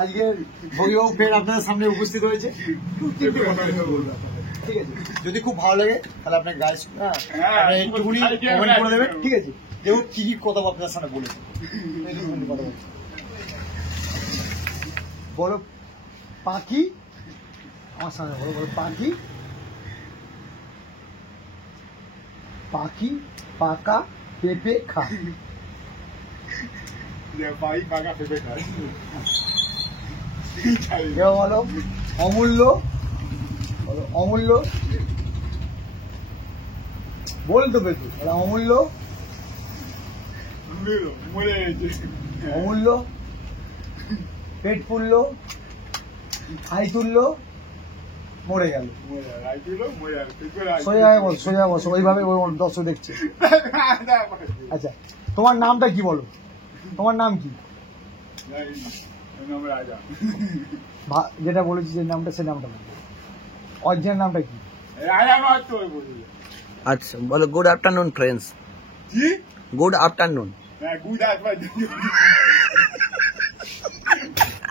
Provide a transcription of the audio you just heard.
আজকে ভগিবাবু ফের আপনাদের সামনে উপস্থিত হয়েছে। ঠিক আছে, যদি খুব ভালো লাগে তাহলে আপনার গাইস একটুখানি কমেন্ট করে দেবেন। ঠিক আছে, যেহেতু কি কি কথা আপনার সামনে বলেছে কথা বলো। পাখি আমার সামনে বলো, বলো পাখি, পাখি পাকা পেঁপে খা। বলো অমূল্য, বলো অমূল্য, বলতো পেতু অমূল্য, অমূল্য পেট পুরল, হাই তুলল, মরে গেল। সোজা বল, সোজা বস, ওইভাবে ওই দর্শক দেখছে। আচ্ছা, তোমার নামটা কি বলো? তোমার নাম কি? যেটা বলেছি যে নামটা, সে নামটা বলো। অরিজিনাল নামটা কি? আচ্ছা বলো। Good afternoon friends. Good afternoon.